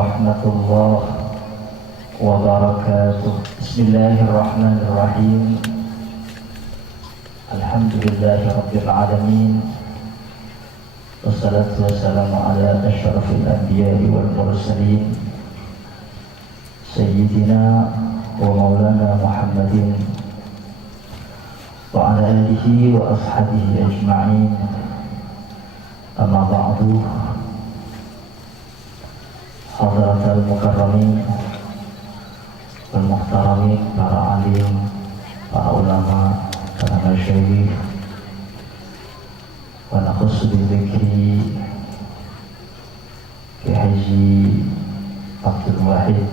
warahmatullahi wabarakatuh. Bismillahirrahmanirrahim. Alhamdulillahirabbil alamin. Wassalatu wassalamu ala asyrafil anbiya'i wal mursalin sayyidina wa maulana Muhammadin wa ala alihi wa ashabihi ajma'in. Amma ba'du. Hadratal mukarramin wal muhtaramin, para alim, para ulama, para masyayikh, wa nakhussu bi dzikri Ki Haji Abdul Wahid,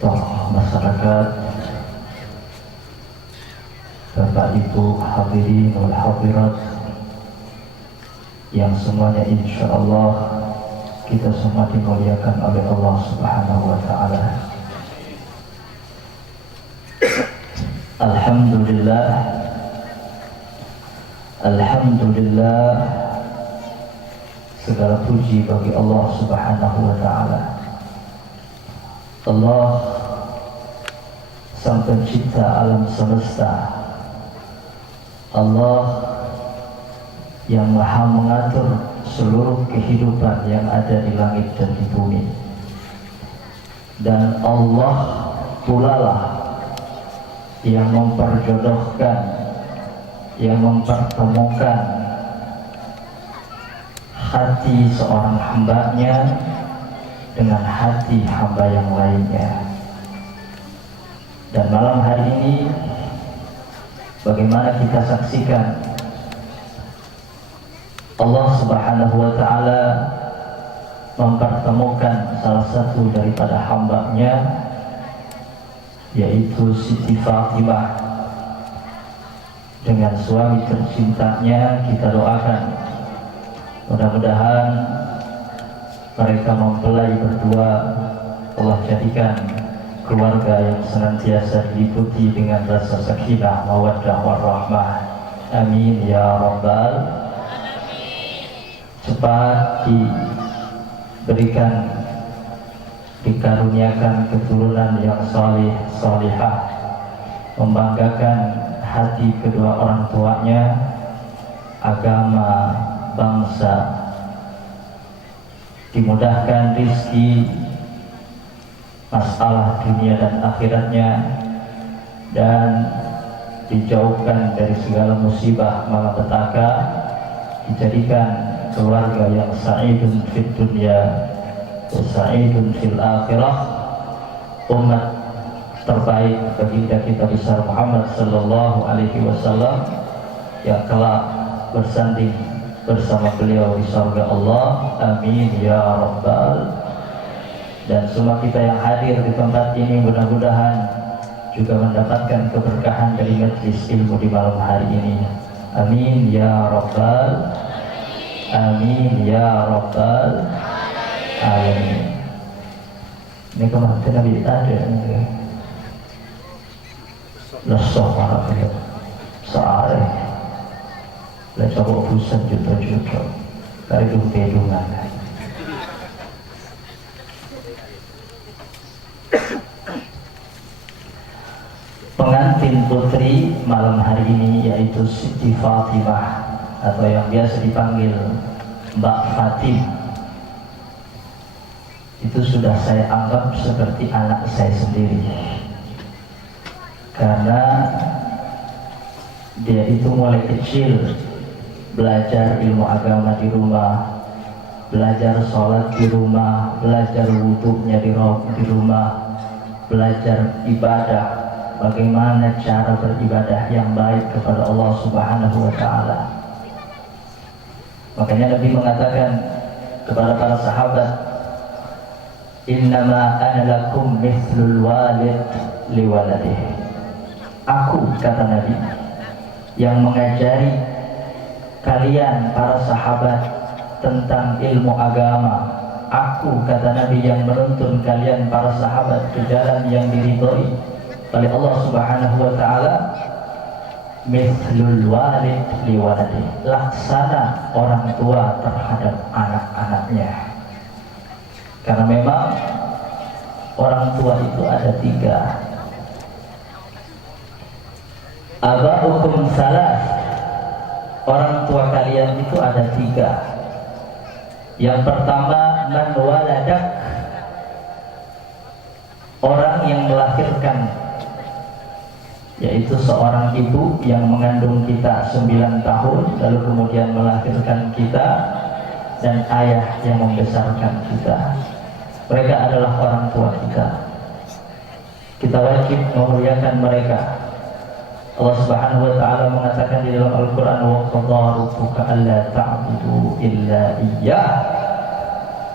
tokoh masyarakat, Bapak Ibu hadirin wal hadirat yang semuanya insyaallah kita semua dimuliakan oleh Allah Subhanahu wa ta'ala. Alhamdulillah, alhamdulillah, segala puji bagi Allah Subhanahu wa ta'ala. Allah sang pencipta alam semesta, Allah yang maha mengatur seluruh kehidupan yang ada di langit dan di bumi. Dan Allah pula lah yang memperjodohkan, yang mempertemukan hati seorang hambanya dengan hati hamba yang lainnya. Dan malam hari ini bagaimana kita saksikan Allah Subhanahu wa ta'ala mempertemukan salah satu daripada hambanya, yaitu Siti Fatimah dengan suami tercintanya. Kita doakan mudah-mudahan mereka mempelai berdua Allah jadikan keluarga yang senantiasa diliputi dengan rasa sakinah, mawaddah warahmah. Amin ya rabbal. Cepat diberikan, dikaruniakan keturunan yang salih salihah, membanggakan hati kedua orang tuanya, agama, bangsa, dimudahkan rizki, masalah dunia dan akhiratnya, dan dijauhkan dari segala musibah malapetaka, dijadikan keluarga yang sa'idun fid dunya wa sa'idun fil akhirah, umat terbaik baginda kita besar Muhammad sallallahu alaihi wasallam yang kelak bersanding bersama beliau di surga Allah. Amin ya rabbal. Dan semua kita yang hadir di tempat ini mudah-mudahan juga mendapatkan keberkahan dari majlis ilmu di malam hari ini. Amin ya rabbal. Amin ya rabbal alamin. Ini kemarin Nabi ada lesoh para beliau searah lesoh busan juta-juta dari dung-dung. Pengantin putri malam hari ini yaitu Siti Fatimah, atau yang biasa dipanggil Mbak Fatim. Itu sudah saya anggap seperti anak saya sendiri, karena dia itu mulai kecil belajar ilmu agama di rumah, belajar sholat di rumah, belajar wudhunya di rumah, belajar ibadah, bagaimana cara beribadah yang baik kepada Allah Subhanahu wa ta'ala. Makanya Nabi mengatakan kepada para sahabat, innama ana lakum mithlul walid liwaladih. Aku, kata Nabi, yang mengajari kalian para sahabat tentang ilmu agama. Aku, kata Nabi, yang menuntun kalian para sahabat ke jalan yang diridhoi oleh Allah Subhanahu wa ta'ala. Mithlul walid liwaladih, laksana orang tua terhadap anak-anaknya. Karena memang orang tua itu ada 3. Aba'ukum salas, orang tua kalian itu ada 3. Yang pertama, man waladak, orang yang melahirkan, yaitu seorang ibu yang mengandung kita 9 tahun lalu kemudian melahirkan kita, dan ayah yang membesarkan kita. Mereka adalah orang tua kita. Kita wajib memuliakan mereka. Allah Subhanahu wa taala mengatakan di dalam Al-Qur'an, wa qadara rabbuka alla ta'budu illa iyyah,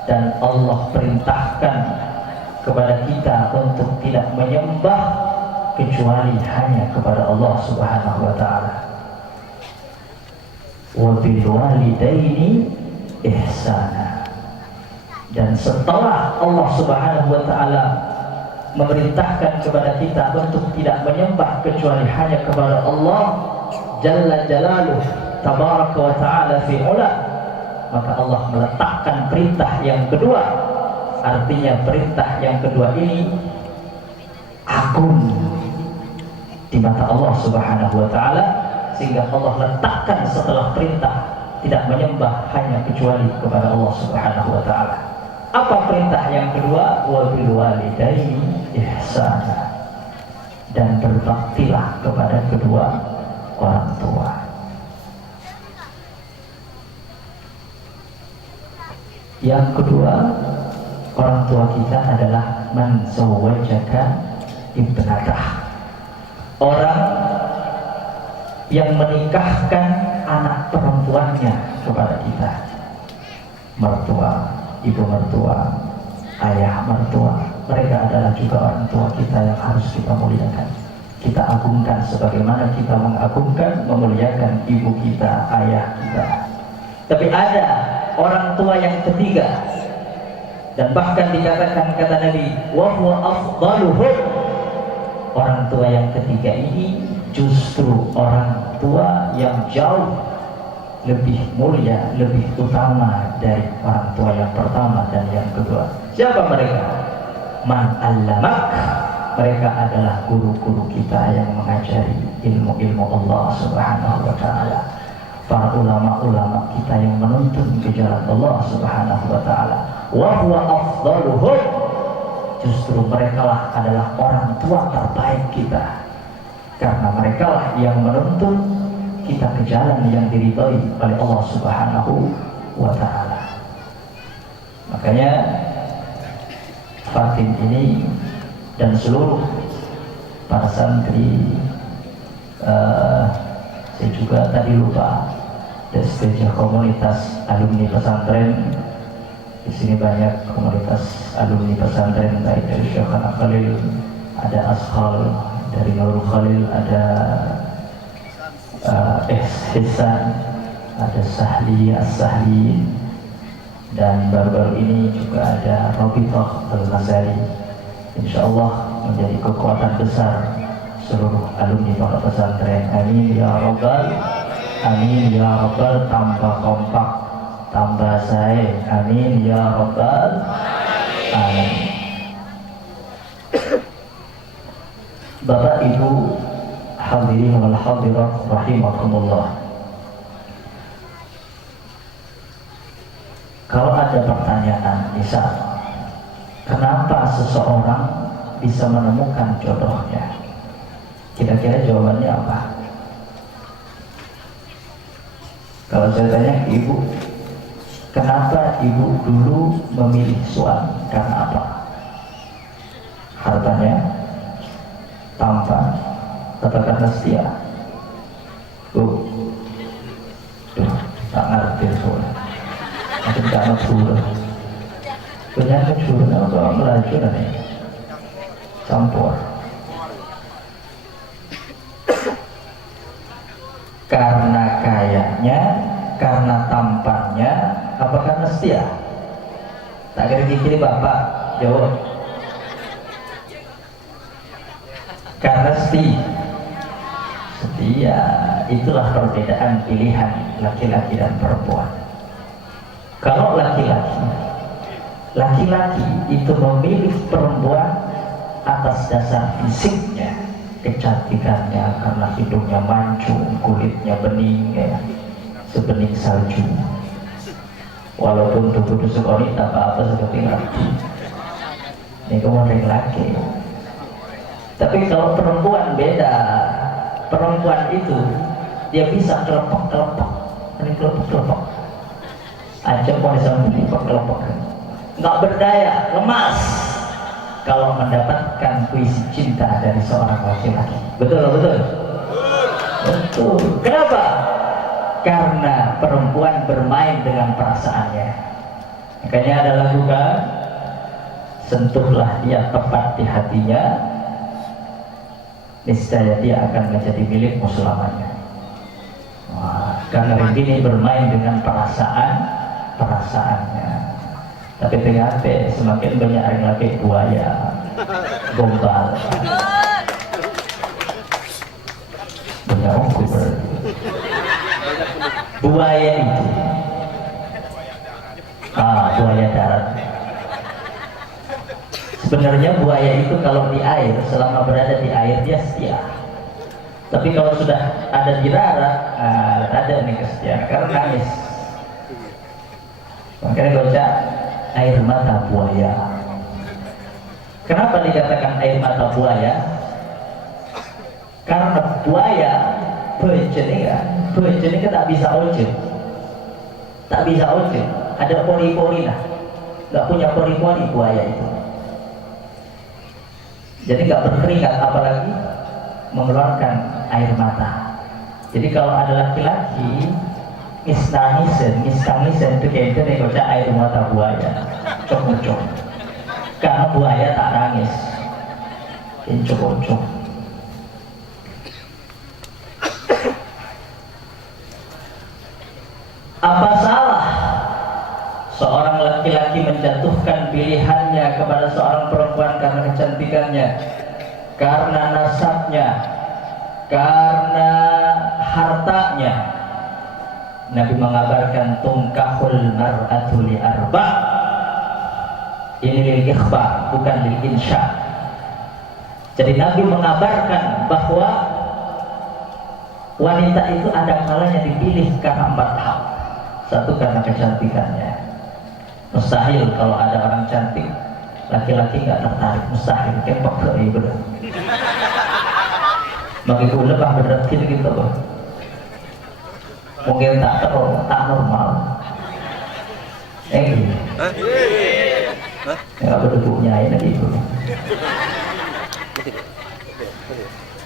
dan Allah perintahkan kepada kita untuk tidak menyembah kecuali hanya kepada Allah Subhanahu wa taala. Wa bil walidaini ihsana, dan setelah Allah Subhanahu wa taala memerintahkan kepada kita untuk tidak menyembah kecuali hanya kepada Allah Jalla Jalaluh Tabaraka wa ta'ala fi ula, maka Allah meletakkan perintah yang kedua. Artinya perintah yang kedua ini agung di mata Allah Subhanahu wa ta'ala, sehingga Allah letakkan setelah perintah tidak menyembah hanya kecuali kepada Allah Subhanahu wa ta'ala. Apa perintah yang kedua? Wa bil walidaini ihsana, dan berbaktilah kepada kedua orang tua. Yang kedua, orang tua kita adalah man zawwajaka ibnatah, orang yang menikahkan anak perempuannya kepada kita. Mertua, ibu mertua, ayah mertua, mereka adalah juga orang tua kita yang harus kita muliakan, kita agungkan sebagaimana kita mengagungkan, memuliakan ibu kita, ayah kita. Tapi ada orang tua yang ketiga, dan bahkan dikatakan kata Nabi, wa huwa afdaluhum, orang tua yang ketiga ini justru orang tua yang jauh lebih mulia, lebih utama dari orang tua yang pertama dan yang kedua. Siapa mereka? Man allamak, mereka adalah guru-guru kita yang mengajari ilmu-ilmu Allah Subhanahu wa ta'ala. Para ulama-ulama kita yang menuntun ke jalan Allah Subhanahu wa ta'ala. Wa huwa afdaluhum, justru merekalah adalah orang tua terbaik kita, karena merekalah yang menuntun kita ke jalan yang diridhai oleh Allah Subhanahu wa ta'ala. Makanya Fatin ini dan seluruh para santri, saya juga tadi lupa, dari spesial komunitas alumni pesantren. Di sini banyak komunitas alumni pesantren, baik dari Syekhana Khalil, ada Ashal, dari Nurul Khalil, ada Ihsan, ada Sahli, As-Sahli, dan baru-baru ini juga ada Robitoh Al-Nazari. InsyaAllah menjadi kekuatan besar seluruh alumni pondok pesantren. Amin ya Rabbal, amin ya Rabbal. Tambah kompak, tambah saya. Amin ya Rabbal, amin. Bapak Ibu hadirin wal hadirat rahimakumullah. Kalau ada pertanyaan, misal kenapa seseorang bisa menemukan jodohnya, kira-kira jawabannya apa? Kalau saya tanya ke ibu, kenapa ibu dulu memilih suami, karena apa? Hartanya, tampan, atau karena setia? Tuh, tak ngerti soalnya. Mungkin karena suruh. Penyakit suruh, atau meracun nih, campur. Karena kayaknya, karena tampannya, apa karena setia? Tak kira-kira bapak jawab. Karena setia, itulah perbedaan pilihan laki-laki dan perempuan. Kalau laki-laki laki-laki itu memilih perempuan atas dasar fisiknya, kecantikannya, karena hidungnya mancung, kulitnya bening ya, sebening salju. Walaupun tubuh tusuk oni tak apa-apa seperti laki. Ini kemudian laki. Tapi kalau perempuan beda. Perempuan itu dia bisa kelompok-kelompok, ini kelompok-kelompok. Aja mau disambung kelompok, nggak berdaya, lemas kalau mendapatkan puisi cinta dari seorang laki-laki. Betul, betul, betul. Kenapa? Karena perempuan bermain dengan perasaannya. Makanya ada lagu kan, sentuhlah dia tepat di hatinya, niscaya dia akan menjadi milikmu selamanya. Wah, karena begini bermain dengan perasaannya. Tapi PHP semakin banyak hari lagi buaya, gombal, banyak ongku berarti. Buaya itu, buaya darat. Sebenarnya buaya itu kalau di air, selama berada di air dia setia. Tapi kalau sudah ada di darat, ada nih kesetiaan karena nangis. Makanya baca air mata buaya. Kenapa dikatakan air mata buaya? Karena buaya bejenis kan tak bisa ojek, ada pori-pori lah, nggak punya pori-pori buaya itu. Jadi nggak berkeringat, apalagi mengeluarkan air mata. Jadi kalau ada laki-laki nangisen itu kayak itu nih baca air mata buaya, cok. Karena buaya tak nangis, cok. Apa salah seorang laki-laki menjatuhkan pilihannya kepada seorang perempuan karena kecantikannya, karena nasabnya, karena hartanya? Nabi mengabarkan tungkahul mar'atu li arba'. Ini lil ikhbar, bukan lil insya. Jadi Nabi mengabarkan bahwa wanita itu ada kalanya dipilih karena 4 hal. Satu, karena kecantikannya. Mustahil kalau ada orang cantik laki-laki nggak tertarik, mustahil. Kepok ke ibu dah. Bagi gue lebah berat gitu loh. Mungkin tak normal. Gitu. Nggak berdebuknya ini gitu.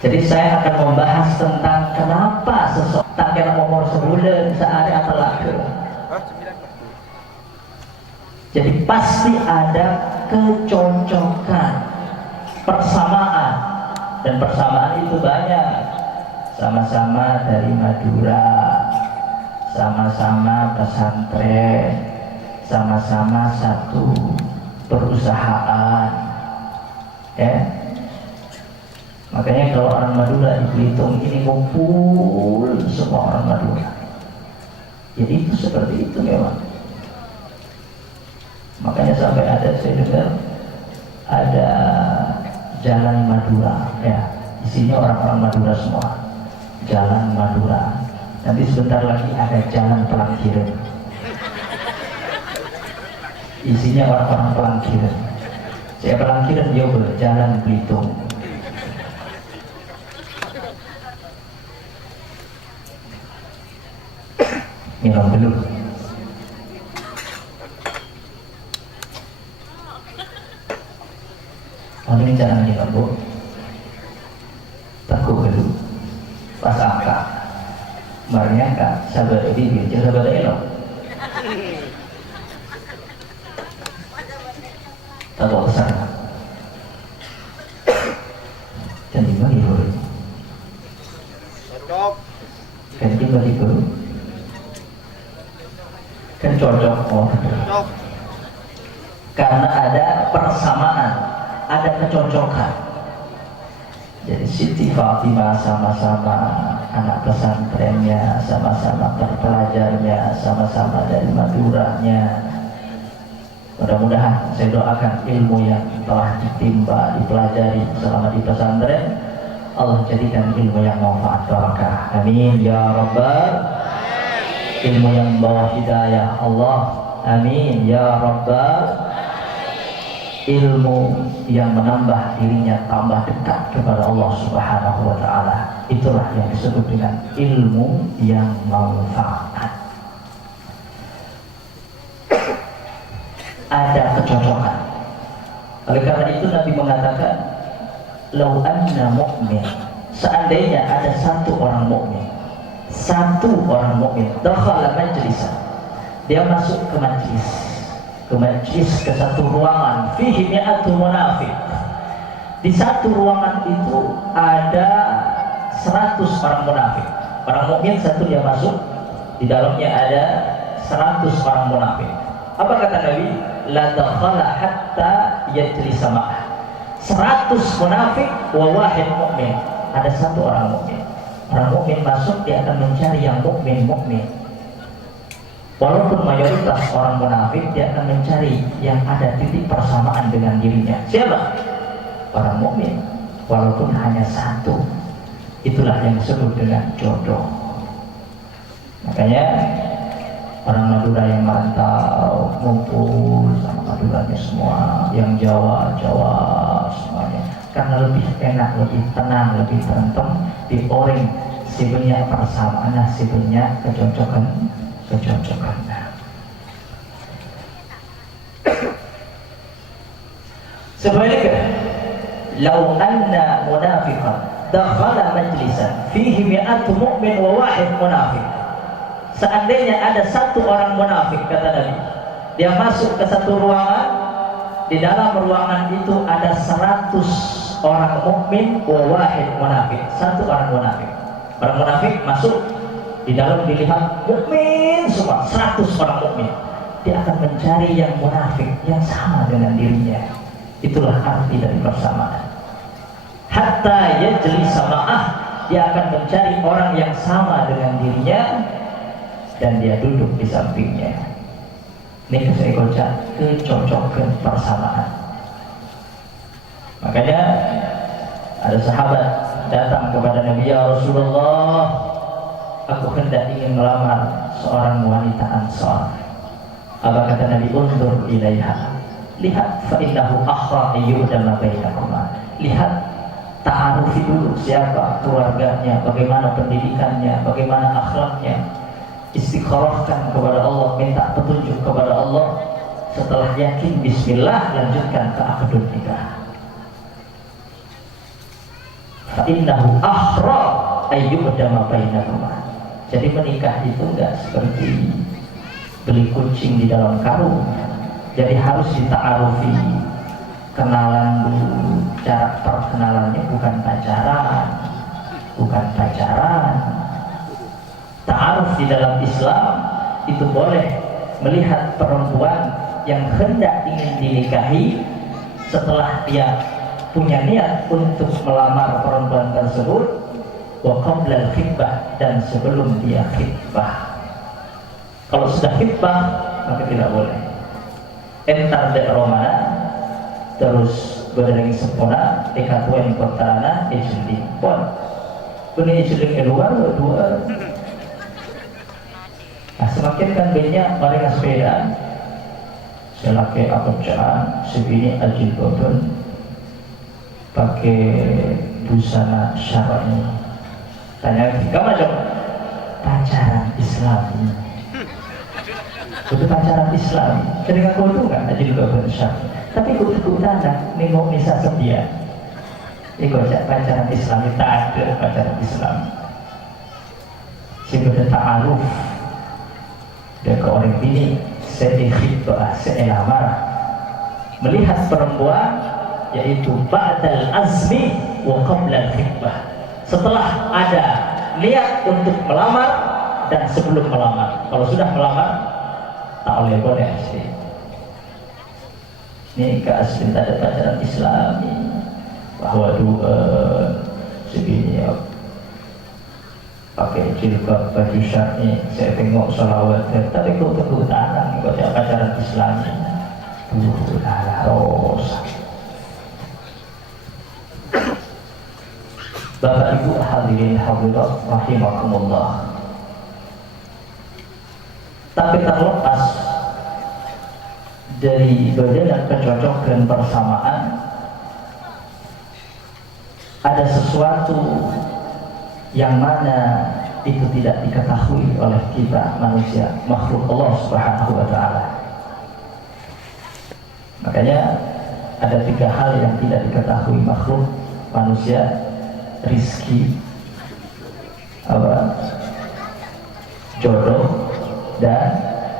Jadi saya akan membahas tentang kenapa seseorang tak kena nomor sebulan sehari atau laki. Jadi pasti ada kecocokan, persamaan, dan persamaan itu banyak. Sama-sama dari Madura, sama-sama pesantren, sama-sama satu perusahaan, ya. Makanya kalau orang Madura di Belitung ini kumpul semua orang Madura. Jadi itu seperti itu memang. Makanya sampai ada, saya dengar ada Jalan Madura, ya, isinya orang-orang Madura semua. Jalan Madura. Nanti sebentar lagi ada Jalan Pelangkiran, isinya orang-orang Pelangkiran. Saya Pelangkiran, dia Jalan Belitung. Minum dulu. Ini jangan minum, takut dulu. Pas angkat, marinya kak, sabar ini, jangan sabar elok. Takut besar. Jadi bagi dulu. Ganti bagi dulu. Kan cocok, karena ada persamaan, ada kecocokan. Jadi Siti Fatimah sama-sama anak pesantrennya, sama-sama terpelajarnya, sama-sama dari Maduranya. Mudah-mudahan saya doakan ilmu yang telah ditimba, dipelajari selama di pesantren, Allah jadikan ilmu yang manfaat barakah. Amin ya rabbal. Ilmu yang membawa hidayah Allah. Amin ya rabbal. Ilmu yang menambah dirinya tambah dekat kepada Allah Subhanahu wa taala. Itulah yang disebut dengan ilmu yang manfaat. Ada kecocokan. Oleh karena itu Nabi mengatakan, "Lau anna mu'min," seandainya ada satu orang mukmin, dakhala majlisan, dia masuk ke majlis, ke satu ruangan, fihi mi'atu munafiq. Di satu ruangan itu ada 100 orang munafik. Orang mukmin satu dia masuk, di dalamnya ada 100 orang munafik. Apa kata Nabi? La dakhala hatta yajlisa ma'ah. 100 munafik wa wahid mukmin. Ada satu orang mukmin. Orang mukmin masuk, dia akan mencari yang mukmin. Walaupun mayoritas orang munafik, dia akan mencari yang ada titik persamaan dengan dirinya. Siapa? Orang mukmin. Walaupun hanya satu. Itulah yang disebut dengan jodoh. Makanya orang Madura yang merantau ngumpul sama Maduranya semua, yang Jawa semuanya, karena lebih enak, lebih tenang, lebih tentrem, dioreng sebenarnya persamaan, sebenarnya kecocokan. Sebaliknya, lau anna munafiqan dakhala majlisan fihi mi'atu mu'min wa wahid munafiq. Seandainya ada satu orang munafik, kata Nabi, dia masuk ke satu ruangan, di dalam ruangan itu ada 100 orang mukmin wa wahid munafik, satu orang munafik. Orang munafik masuk, di dalam dilihat mukmin semua, 100 orang mukmin. Dia akan mencari yang munafik yang sama dengan dirinya. Itulah arti dari persamaan. Hatta yajlisa ma'ah, dia akan mencari orang yang sama dengan dirinya dan dia duduk di sampingnya. Ini kecocokan persamaan. Makanya ada sahabat datang kepada Nabi, ya Rasulullah, aku hendak ingin melamar seorang wanita Ansar. Apa kata Nabi? Undur ilaiha, lihat, fa innahu akhra ayyudama bainakuma. Lihat, ta'arufi dulu siapa keluarganya, bagaimana pendidikannya, bagaimana akhlaknya. Istikharahkan kepada Allah, minta petunjuk kepada Allah. Setelah yakin, bismillah, lanjutkan ke akad nikah. Fa innahu akhra ayyudama bainakuma. Jadi menikah itu enggak seperti beli kucing di dalam karung. Jadi harus dita'arufi, kenalan dulu. Cara perkenalannya bukan pacaran. Ta'aruf di dalam Islam itu boleh melihat perempuan yang hendak ingin dinikahi. Setelah dia punya niat untuk melamar perempuan tersebut, wa qabla al-khitbah, dan sebelum dia khitbah. Kalau sudah khitbah maka tidak boleh. Entar de romana terus berdengi sempurna dekatuen pertarana ijeling pon. Bunyi ijeling keluar dua. Nah, semakin kan banyak mereka sepeda, selaki akerjaan, segini ajil bobon, pakai busana syar'i. Tanya lagi, kamu jawab pacaran Islami. Itu pacaran Islami. Jadi aku itu nggak ajil bobon syar'i. Tapi kutu tanda nengok nisa sedia. Ini gojek pacaran Islami, tak ada pacaran Islami. Si benda ta'aruf. Dan ke orang ini se'ikhitbah, se'ilamar, melihat perempuan, yaitu ba'dal azmi wa qabla al-khitbah, setelah ada niat untuk melamar dan sebelum melamar. Kalau sudah melamar tak boleh sih. Ini keaslian ada pacaran Islami, bahwa dua segini ya, pakai jilbab, baju syar'i, saya tengok salawat, tapi kok tangan baca pacaran Islami, hadirin hadirat rahimakumullah. Tapi terlepas dari bagian kecocokan persamaan, ada sesuatu yang mana itu tidak diketahui oleh kita manusia, makhluk Allah Subhanahu wa ta'ala. Makanya ada 3 hal yang tidak diketahui makhluk manusia: rizki, jodoh, dan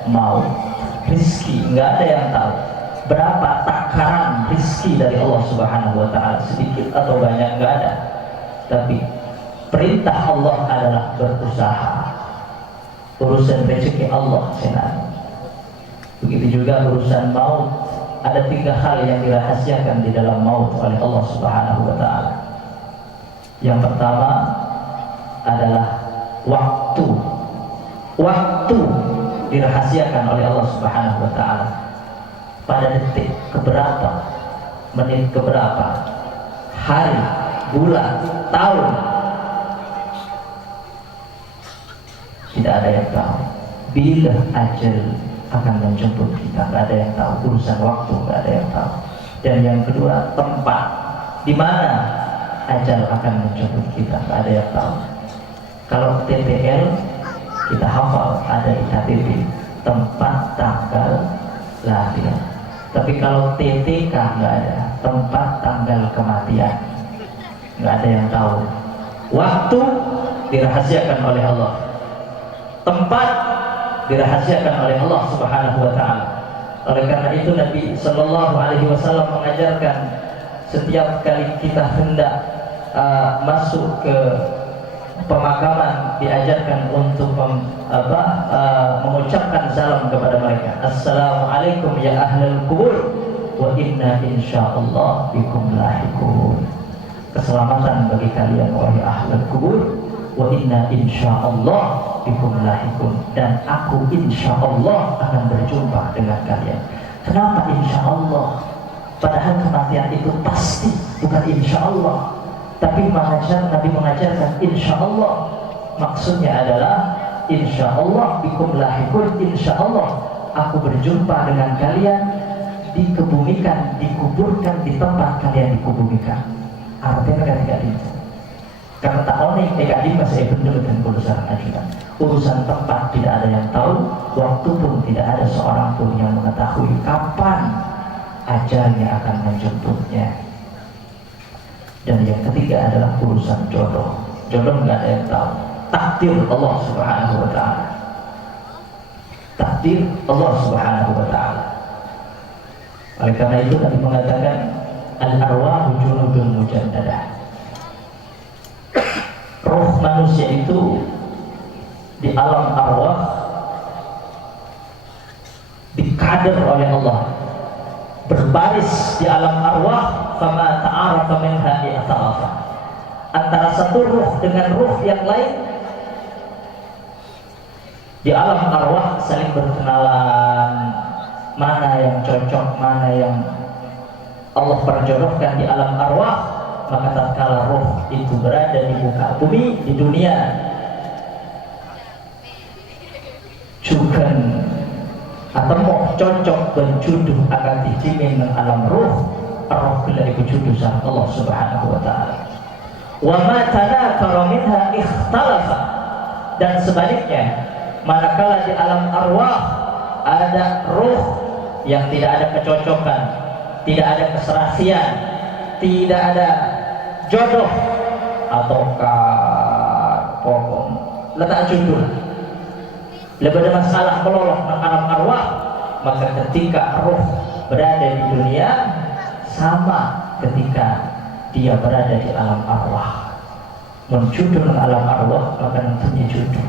maut. Rizki nggak ada yang tahu berapa takaran rizki dari Allah Subhanahu wa ta'ala, sedikit atau banyak nggak ada. Tapi perintah Allah adalah berusaha. Urusan rezeki Allah senang. Begitu juga urusan maut. Ada 3 hal yang dirahasiakan di dalam maut oleh Allah Subhanahu wa ta'ala. Yang pertama adalah waktu. Waktu dirahasiakan oleh Allah Subhanahu wa ta'ala. Pada detik keberapa, menit keberapa, hari, bulan, tahun, tidak ada yang tahu. Bila ajal akan menjemput kita, tidak ada yang tahu. Urusan waktu tidak ada yang tahu. Dan yang kedua, tempat di mana ajal akan menjemput kita, tidak ada yang tahu. Kalau TTL kita hafal, ada di KTP, tempat, tanggal, lahir. Tapi kalau TTK nggak ada, tempat, tanggal kematian, nggak ada yang tahu. Waktu dirahasiakan oleh Allah, tempat dirahasiakan oleh Allah Subhanahu wa ta'ala. Oleh karena itu Nabi Sallallahu Alaihi Wasallam mengajarkan setiap kali kita hendak masuk ke pemakaman, diajarkan untuk mengucapkan salam kepada mereka. Assalamualaikum ya ahlal kubur, wa inna insyaallah bikum lahiqun. Keselamatan bagi kalian wahai ahlal kubur, wa inna insyaallah bikum lahiqun, dan aku insyaallah akan berjumpa dengan kalian. Kenapa insyaallah? Padahal kematian itu pasti, bukan insyaallah. Tapi Nabi mengajarkan insyaallah. Maksudnya adalah insyaallah bikum lahiqun, insyaallah aku berjumpa dengan kalian, dikebumikan, dikuburkan di tempat kalian dikubumikan. Artinya ketika itu, karena tak onik di masa benar dan urusan ajudan. Urusan tempat tidak ada yang tahu, waktu pun tidak ada seorang pun yang mengetahui kapan ajalnya akan menjemputnya. Dan yang ketiga adalah urusan jodoh. Jodoh nggak ada yang tahu. Takdir Allah Subhanahu wa ta'ala. Takdir Allah Subhanahu wa ta'ala. Oleh karena itu Nabi mengatakan al-arwahu junudun mujannadah. Roh manusia itu di alam arwah dikader oleh Allah, berbaris di alam arwah, fama ta'arafa minha i'tarafa. Antara satu ruh dengan ruh yang lain di alam arwah saling berkenalan, mana yang cocok, mana yang Allah perjodohkan di alam arwah. Maka tatkala roh itu berada di muka bumi, di dunia, cukan atau mau cocok berjodoh akan dijimin dengan alam roh, roh bila berjodoh sama Allah Subhanahu wa ta'ala. Wa ma tanakara minha ikhtalafa. Dan sebaliknya, manakala di alam arwah ada roh yang tidak ada kecocokan, tidak ada keserasian, tidak ada jodoh ataukah pokok letak jodoh, lebih ada masalah meloloh ke alam arwah, maka ketika roh berada di dunia sama ketika dia berada di alam arwah. Menjodoh dengan alam arwah maka nantinya jodoh,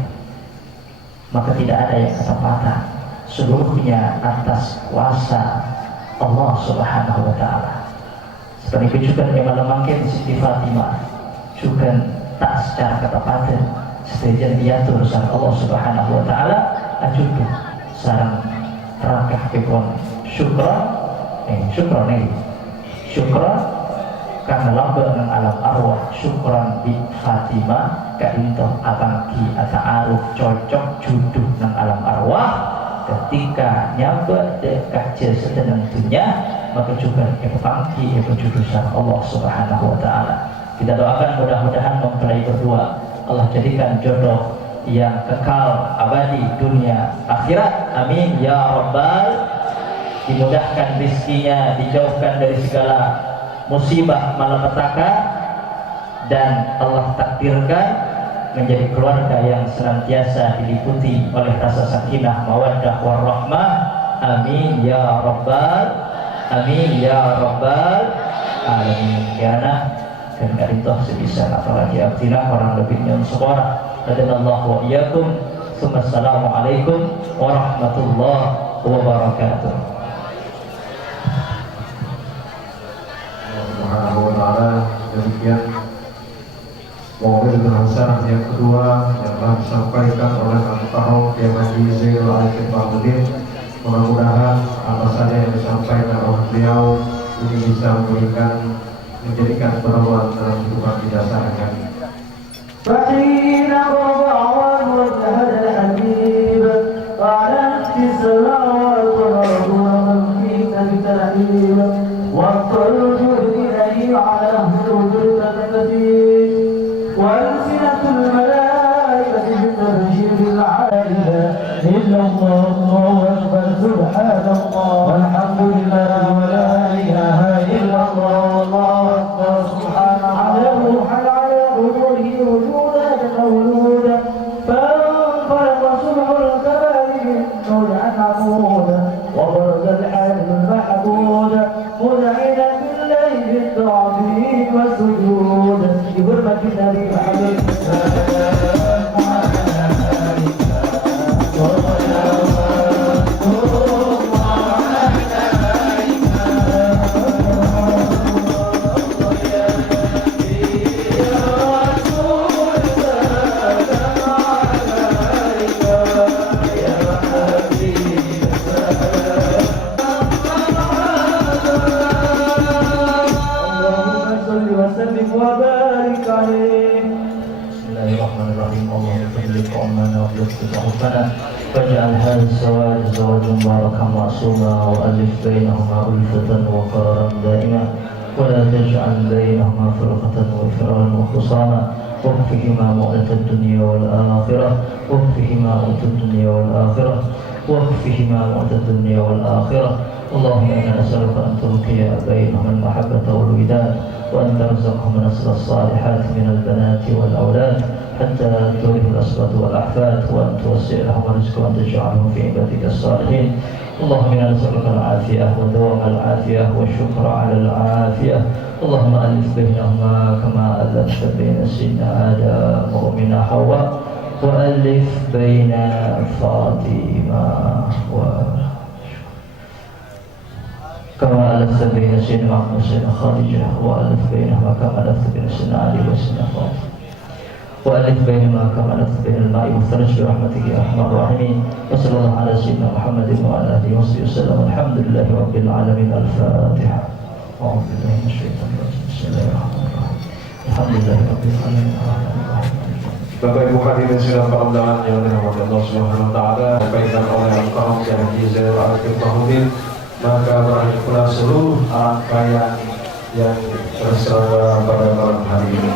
maka tidak ada yang ketepatan, seluruhnya atas kuasa Allah Subhanahu wa ta'ala. Seperti itu juga yang malamangkin Siti Fatimah juga tak secara ketepatan setelah diatur sama Allah Subhanahu wa ta'ala, ajudu sarang rangkah kebon syukra karena lambang ng alam arwah syukran bi Fatimah kaintoh abang ki ata'aruf cocok juduh ng alam arwah ketika nyampe kacil sedenang dunia maka juga kepangki judusan Allah Subhanahu wa ta'ala. Kita doakan mudah-mudahan mempelai berdua Allah jadikan jodoh yang kekal abadi dunia akhirat, amin ya rabbal. Dimudahkan rizkinya, dijauhkan dari segala musibah malapetaka, dan Allah takdirkan menjadi keluarga yang senantiasa diliputi oleh rasa sakinah mawaddah warahmah, amin ya rabbal amin ya rabbal alamin. Kiana dan karitoh sebisa apalagi abdillah orang lebihnya sekolah. Hadanallahu wa iyyakum. Assalamualaikum warahmatullahi wabarakatuh. Subhanahu wa ta'ala. Demikian mobil jenazah yang kedua yang telah disampaikan oleh Al-Mukarram Kiai Haji Zainul Arifin Mahmudin. Mudah-mudahan apa saja yang disampaikan oleh beliau ini bisa menjadikan penemuan dalam kehidupan kita sehari-hari. فحين رضع وجهد الحبيب قالت السماوات والأرض ومن فيك بترحيب والطرد إليه على حدود التكتيب وألسنة الملائكة بالتبشير العالية إلا الله الله أكبر سبحان الله والحمد لله ولا إله إلا الله والله أكبر سبحان الله على حضوره وجودا مولودا فانفرق سبح الكمال من نور عمودا وبرز الحال المحمود مذعنا بالله بالتعظيم والسجود بحرمة النبي محمد فاجعل هذا الزواج زواجا مباركا معصوما وألف بينهما ألفة وقرارا دائما ولا تجعل بينهما فرقة وفرارا وخصاما واكفهما مؤنة الدنيا والآخرة واكفهما مؤنة الدنيا والآخرة واكفهما مؤنة الدنيا والآخرة. اللهم إنا نسألك أن تلقي بينهم المحبة والوداد وأن ترزقهم نسل الصالحات من البنات والأولاد حتى تورث الأسباط والأحفاد وأن توسع لهم الرزق وأن تجعلهم في عبادك الصالحين. اللهم إنا نسألك العافية ودوام العافية والشكر على العافية. اللهم ألف بينهما كما ألفت بين سيدنا آدم وأمنا حواء وألف بين فاطمة كما ألفت بين سيدنا محمد وسيدنا خديجة وألف بينهما كما ألفت بين سيدنا علي وسيدنا فاطمة وألف بينهما كما ألفت بين الماء والثلج برحمتك يا أرحم الراحمين. وصلى الله على سيدنا محمد وعلى آله وصحبه وسلم. الحمد لله رب العالمين. الفاتحة. أعوذ بالله من الشيطان الرجيم. بسم الله الرحمن الرحيم. الحمد لله رب العالمين الرحمن الرحيم. Bapak Ibu hadirin sidang perundangan yang dirahmati Allah Subhanahu wa taala, disampaikan oleh Al-Mukarram Kiai Haji Zainul Arifin Mahmudin, maka berakhirlah seluruh rangkaian yang terselenggara pada malam hari ini.